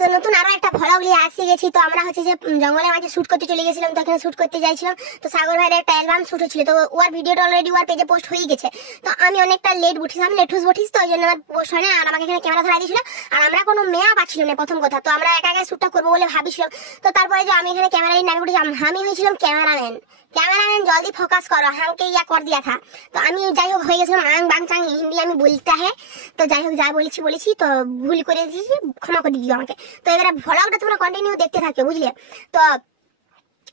তো নতুন আরো একটা ভ্লগ নিয়ে আসি গেছি। তো আমরা হচ্ছে যে জঙ্গলের মাঝে শুট করতে চলে গেছিলাম, তো এখানে শুট করতে যাইছিলাম। তো সাগর ভাইয়ের একটা অ্যালবাম শুট হচ্ছিল, তো ওর ভিডিওটা অলরেডি ওর পেজে পোস্ট হয়ে গেছে। তো আমি অনেকটা লেট উঠিস, আমি লেটুস বঠিস, তো ওই জন্য আমার পোস্ট হয় না। আর আমাকে এখানে ক্যামেরা ধরা দিয়েছিল, আর আমরা কোনো মেয়া পাচ্ছিল না প্রথম কথা। তো আমরা একা একা শুটটা করবো বলে ভাবিছিলাম। তো তারপরে যে আমি এখানে ক্যামেরা নিয়ে নামে উঠেছি, আমি হয়েছিলাম ক্যামেরাম্যান। ক্যামেরাম্যান জলদি ফোকাস করো, হামকে ইয়া কর দিয়া থা। তো আমি যাই হোক হয়ে গেছিলাম আং বাং চাং, হিন্দি আমি বলতে হ্যাঁ। তো যাই হোক যা বলেছি তো ভুল করে দিয়েছি, ক্ষমা করে দিও আমাকে। তো এবারে ভ্লগটা তোমরা কন্টিনিউ দেখতে থাকো, বুঝলে? তো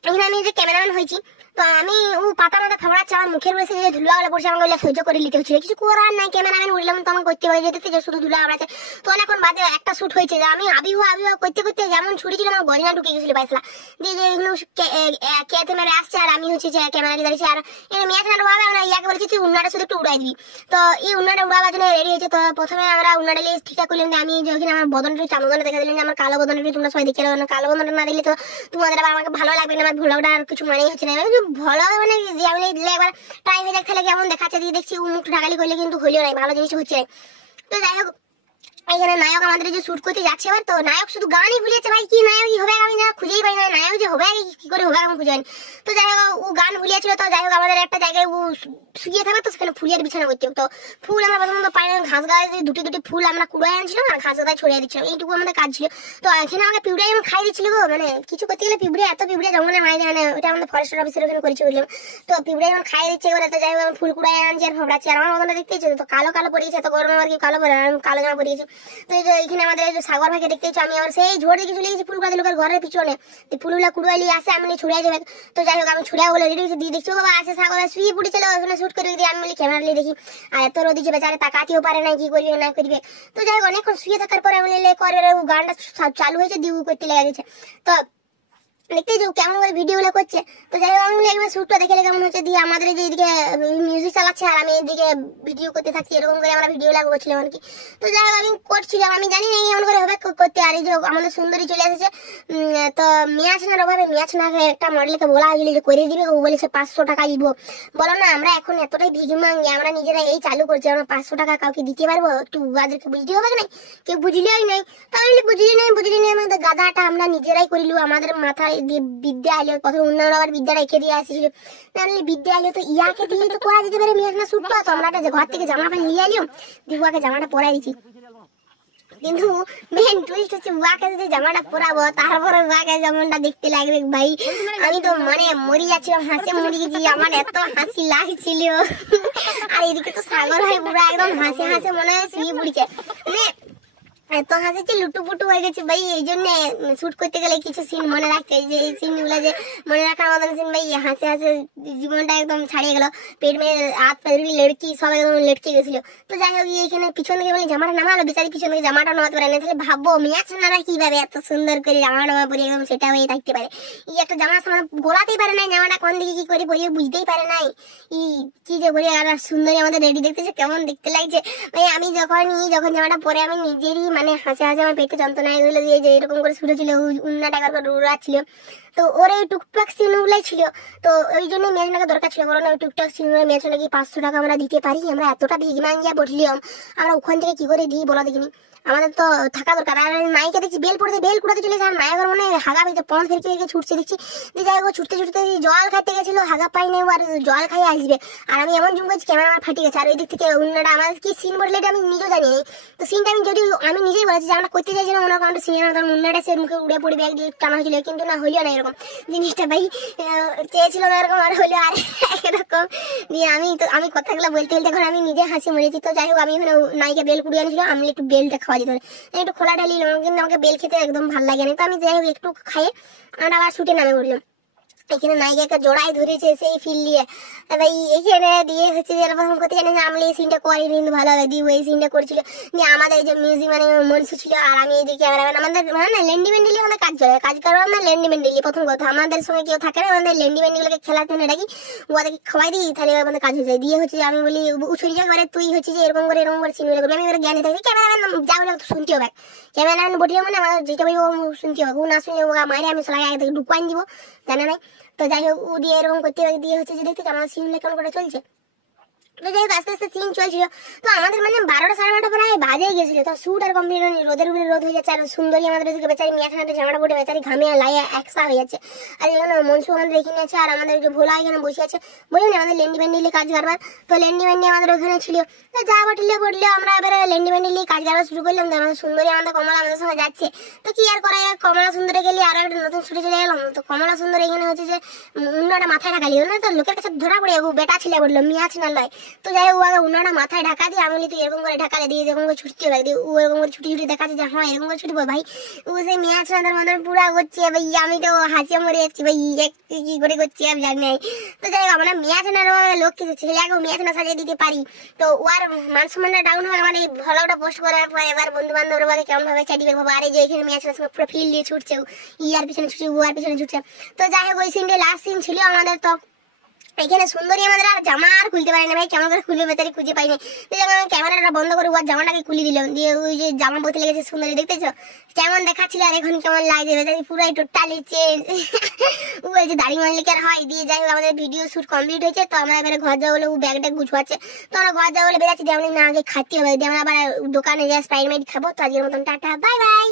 এখানে আমি যে ক্যামেরাম্যান হয়েছি, তো আমি ও পাতা মাথা খবরাচ্ছে, আমার মুখের উপরে যে ধুলাগুলো পড়ছে, আমাকে বলে সহ্য করে নিতে হচ্ছিল। কিছু করার নাই, ক্যামেরাম্যান উঠলাম তো আমাকে করতে পারে যেতে, যে শুধু ধুলা আবড়াচ্ছে। তো অনেকক্ষণ বাদে একটা শুট হয়েছে, যে আমি আবিহা করতে করতে যেমন ছুটেছিল আমার গরিনা ঢুকে গেছিল পাইছিলা দিয়ে, যে এগুলো কেতে মেরে আসছে, আর আমি হচ্ছে যে ক্যামেরা নিয়ে দাঁড়িয়েছি। আর এখানে মেয়ে ছেলেটা ভাবে আমরা ইয়াকে বলেছি তুই উন্নাটা শুধু একটু উড়াই দিবি। তো এই উন্নাটা উড়াবার জন্য রেডি হয়েছে। তো প্রথমে আমরা উন্নাটা নিয়ে ঠিকঠাক করলাম, যে আমি ওখানে আমার বদনটা চামদনটা দেখা দিলেন, যে আমার কালো বদনটা তোমরা সবাই দেখে নেবে। কালো বদনটা না দিলে তো তোমাদের আবার আমাকে ভালো লাগবে না, আমার ভ্লগটা আর কিছু মানেই হচ্ছে না। ভ্লগ মানে আমি দিলে একবার ট্রাই হয়ে যাক, তাহলে কেমন দেখাচ্ছে দিয়ে দেখছি ও মুখ ঢাকালি করলে কিন্তু হইলেও নাই, ভালো জিনিস হচ্ছে। তো যাই হোক এখানে নায়ক আমাদের যে শুট করতে যাচ্ছে এবার, তো নায়ক শুধু গানই ভুলিয়েছে। ভাই কি নায়কই হবে আমি না খুঁজেই পাই না, নায়ক যে হবে কি করে হবে আমি খুঁজে পাইনি। তো যাই হোক ও গান ভুলিয়েছিল। তো যাই হোক আমাদের একটা জায়গায় ও শুকিয়ে থাকবে, তো সেখানে ফুলের বিছানা করতে হবে। তো ফুল আমরা প্রথমত পাই না, ঘাস গায়ে দুটি ফুল আমরা কুড়াই আনছিলাম আর ঘাস গায়ে ছড়িয়ে দিচ্ছিলাম, এইটুকু আমাদের কাজ ছিল। তো এখানে আমাকে পিঁপড়ে যেমন খাই দিচ্ছিল গো, মানে কিছু করতে গেলে পিঁপড়ে এত পিঁপড়ে জঙ্গলে মাইনে, মানে ওটা আমাদের ফরেস্ট অফিসের ওখানে করেছি বুঝলাম। তো পিঁপড়ে যেমন খাই দিচ্ছে এবারে। তো যাই হোক আমি ফুল কুড়াই আনছি আর ফোবড়াচ্ছি, আর আমার মতনটা দেখতে ইচ্ছে তো কালো কালো পরিয়েছে, তো গরমে আর কি কালো পরে, আমি কালো জামা পরিয়েছি। তো এখানে আমাদের সাগর ভাইকে দেখতে ইচ্ছে, আমি আবার সেই ঝোড় দিকে চলে গেছি ফুল কুড়াতে, লোকের ঘরের পিছনে ফুলগুলা কুড়াইলি আসে, আমি ছুড়াই দেবে। তো যাই হোক আমি ছুড়া বলে রেডি দিয়ে দেখছি বাবা আসে সাগর ভাই শুয়ে পড়েছিল, ওখানে শুট করে দিয়ে আমি বলি ক্যামেরা নিয়ে দেখি। আর এত রোদি যে বেচারে তাকাতেও পারে না, কি করবে না করবে। তো যাই হোক অনেকক্ষণ শুয়ে থাকার পরে আমি করে গানটা চালু হয়েছে, দিয়ে করতে লেগে গেছে। তো দেখতে যে কেমন করে ভিডিও গুলো করছে। তো যাই হোক আমি একবার শুটটা দেখে কেমন হচ্ছে, দিয়ে আমাদের যে এদিকে মিউজিক চালাচ্ছে আর আমি এদিকে ভিডিও করতে থাকছি, এরকম করে আমরা ভিডিও লাগা করছিলাম আর কি। তো যাই হোক আমি করছিলাম, আমি জানি না এমন করে হবে করতে। আর এই যে আমাদের সুন্দরী চলে এসেছে, তো মিয়াছনার অভাবে মিয়াছনাকে একটা মডেলকে বলা হয়েছিল যে করে দিবে, ও বলেছে 500 টাকা দিব। বলো না আমরা এখন এতটাই ভিগমাঙ্গি, আমরা নিজেরা এই চালু করছি, আমরা 500 টাকা কাউকে দিতে পারবো? একটু ওদেরকে বুঝতে হবে না, কেউ বুঝলেই নাই। তাহলে বুঝলি নাই আমাদের গাধাটা আমরা নিজেরাই করিলু, আমাদের মাথায় বিদ্যা আইলো কত উন্নয়ন, আবার বিদ্যা রেখে দিয়ে আসছিল, তাহলে বিদ্যা আইলো তো ইয়াকে দিলে তো করা যেতে পারে মিয়াছনা শুটটা। তো আমরা ঘর থেকে জামা প্যান্ট নিয়ে আলিও, দিগুয়াকে জামাটা পরাই দিচ্ছি। কিন্তু মেন টুইস্ট হচ্ছে ওয়াকে যদি জামাটা পরাবো তারপরে ওয়াকে যেমনটা দেখতে লাগবে ভাই, আমি তো মানে মরি যাচ্ছিলাম, হাসি মরি গেছি, আমার এত হাসি লাগছিল। আর এদিকে তো সাগর ভাই পুরো একদম হাসে মনে হয় শুয়ে পড়ছে, মানে এত হাসিতে লুটুপুটু হয়ে গেছে ভাই। এই জন্য শুট করতে গেলে কিছু সিন মনে রাখতে, যে এই সিন গুলো যে মনে রাখার মতন সিন ভাই, হাসে জীবনটা একদম ছাড়িয়ে গেল। পেট মেয়ে হাত পেরি লড়কি সব একদম লটকে গেছিল। তো যাই হোক এখানে পিছন থেকে বলে জামাটা নামালো, বেচারি পিছন থেকে জামাটা নামাতে পারে না। তাহলে ভাববো মিয়াছনারা কিভাবে এত সুন্দর করে জামা নামা পরে একদম সেটা হয়ে থাকতে পারে। এই একটা জামা সামনে গোলাতেই পারে নাই, জামাটা কোন দিকে কি করে পরিয়ে বুঝতেই পারে নাই। কি যে করি, আর সুন্দরী আমাদের রেডি দেখতেছে, কেমন দেখতে লাগছে ভাই। আমি যখন জামাটা পরে আমি নিজেরই মানে হাসে আমার পেটে যন্ত্রণা এগুলো দিয়ে, যে এরকম করে শুরু ছিল উন্নাটা করে উড়াচ্ছিল। তো ওর এই টুকটাক সিনগুলাই ছিল, তো ওই জন্য মেয়েছনাকে দরকার ছিল। বলো না ওই টুকটাক সিনগুলো মেয়েছনাকে 500 টাকা আমরা দিতে পারি? আমরা এতটা ভিগমাঙ্গিয়া বসলিয়াম, আমরা ওখান থেকে কি করে দিই বলো দেখিনি? আমাদের তো থাকা দরকার। আর নায়িকা দেখছি বেল কুড়াতে চলেছে, আর নায়কের মনে হাগা পেয়েছে, পথ ফেরকে ছুটছে দেখছি। যাই হোক ছুটতে জল খাইতে গেছিল, হাগা পাই নাই, আর জল খাই আসবে। আর আমি এমন জুম করছি ক্যামেরা আমার ফাটে গেছে। আর ওই দিক থেকে উন্নাটা আমাদের কি সিন বললে এটা আমি নিজেও জানি। তো সিনটা আমি নিজেই বলেছি যে আমরা করতে চাইছিলাম মনে করেন সিনেমা, কারণ উন্নাটা সে মুখে উড়ে পড়ে ব্যাগ দিয়ে টানা হয়েছিল, কিন্তু না হইলেও না এরকম জিনিসটা ভাই, চেয়েছিলাম এরকম আর হইলো আর এরকম। দিয়ে আমি কথাগুলো বলতে এখন আমি নিজে হাসি মরেছি। তো যাই হোক আমি এখানে নায়িকা বেল কুড়িয়ে আনিছিল, আমি একটু বেলটা খাওয়া যেতে পারে, একটু খোলা ঢালি, কিন্তু আমাকে বেল খেতে একদম ভালো লাগে না। তো আমি যাই হোক একটু খাইয়ে আমরা আবার শুটে নামে পড়লাম। এখানে নায়িকাকে জোড়াই ধরেছে সেই ফিল দিয়ে ভাই, এখানে দিয়ে হচ্ছে এরকম করতে জানি আমি এই সিনটা করি কিন্তু ভালো হবে দিয়ে ওই সিনটা করছিল। দিয়ে আমাদের এই যে মিউজিক মানে মনসু ছিল, আর আমি এই যে ক্যামেরাম্যান, আমাদের মানে লেন্ডি মেন্ডেলি আমাদের কাজ চলে, কাজ করার আমরা লেন্ডি মেন্ডেলি। প্রথম কথা আমাদের সঙ্গে কেউ থাকে না, আমাদের লেন্ডি মেন্ডিগুলোকে খেলাতে না ডাকি, ওদেরকে খাওয়াই দিই, তাহলে আমাদের কাজ হয়ে যায়। দিয়ে হচ্ছে আমি বলি উছড়ি যাক, এবারে তুই হচ্ছে যে এরকম করে সিনগুলো করবি, আমি এবার জ্ঞানে থাকি। ক্যামেরাম্যান যা বলে শুনতে হবে, ক্যামেরাম্যান বটিও মানে আমার যেটা বলি ও শুনতে হবে, ও না শুনলে ও মায়ের আমি সবাই আগে থেকে ঢুকাই দিব, জানা নাই। তো যাই হোক ও দিয়ে এরকম করতে দিয়ে হচ্ছে যে দেখতে আমার সিনগুলো কেমন করে চলছে। তো যাই হোক আস্তে আস্তে সিন চলছিল। তো আমাদের মানে 12টা 12:30 প্রায় বাজে গেছিল। তো শুট আর কমপ্লিট হয়নি, রোদের উপরে রোদ হয়ে যাচ্ছে। আর সুন্দরী আমাদের ওদিকে বেচারি মিয়াখানাতে জামাটা পরে বেচারি ঘামে লাইয়া একসা হয়ে যাচ্ছে। আর এখানে মনসু আমাদের এখানে আছে, আর আমাদের যে ভোলা এখানে বসে আছে। বলি না আমাদের লেন্ডি ব্যান্ডি কাজ কারবার, তো লেন্ডি ব্যান্ডি আমাদের ওখানে ছিল। তো যা বাটিলে পড়লে আমরা এবারে লেন্ডি ব্যান্ডি কাজ কারবার শুরু করলাম। তো আমাদের সুন্দরী আমাদের কমলা আমাদের সঙ্গে যাচ্ছে। তো কি আর করা যায়, কমলা সুন্দরে গেলে আরো একটা নতুন শুটে চলে গেলাম। তো কমলা সুন্দর এখানে হচ্ছে যে উন্নাটা মাথায় ঢাকালি না, তো লোকের কাছে ধরা পড়ে যাবো বেটা ছেলে বললো মিয়া ছিল নয়। তো যাই হোক আগে উন্নাটা মাথায় ঢাকা দিয়ে আমি তুই এরকম করে ঢাকালে দিয়ে এরকম করে ছুটতে হবে, ও এরকম করে ছুটি ছুটি দেখাচ্ছে যে হ্যাঁ এরকম করে ছুটবো ভাই। ও সেই মেয়ে আছে তার মতন পুরা করছে ভাই, আমি তো হাসিয়ে মরে যাচ্ছি ভাই, কি করে করছি আমি জানি নাই। তো যাই হোক আমরা মেয়ে আছে না লোককে ছেলেকে মেয়ে আছে না সাজিয়ে দিতে পারি। তো ওর মান সম্মানটা ডাউন হবে মানে ভালোটা পোস্ট করার পর এবার বন্ধু বান্ধব কেমন ভাবে চাটিবে ভাবো আরে যে এখানে মেয়ে আছে পুরো ফিল দিয়ে ছুটছে, ইয়ার পিছনে ছুটছে ও আর পিছনে ছুটছে। তো যাই হোক ওই সিনটা লাস্ট সিন ছিল আমাদের। তো এখানে সুন্দরী আমাদের আর জামা আর খুলতে পারে না ভাই, কেমন করে খুলবে বেচারি খুঁজে পাইনি। তো যখন আমি ক্যামেরাটা বন্ধ করে ওর জামাটাকে খুলে দিলাম, দিয়ে ওই যে জামা পরতে লেগেছে সুন্দরী দেখতেছো কেমন দেখাচ্ছিল আর এখন কেমন লাগছে বেচারি পুরাই টোটালি চেঞ্জ। ও এই যে দাড়ি মারলে কি আর হয়। দিয়ে যাই হোক আমাদের ভিডিও শুট কমপ্লিট হয়েছে। তো আমরা এবারে ঘর যাবো বলে ও ব্যাগটা গুছাচ্ছে। তো আমরা ঘর যাবো বলে বেরাচ্ছি দিয়ে আমরা না আগে খাচ্ছি হবে, দিয়ে আমরা আবার দোকানে যাই স্প্রাইট মাইট খাবো। তো আজকের মতন টাটা বাই বাই।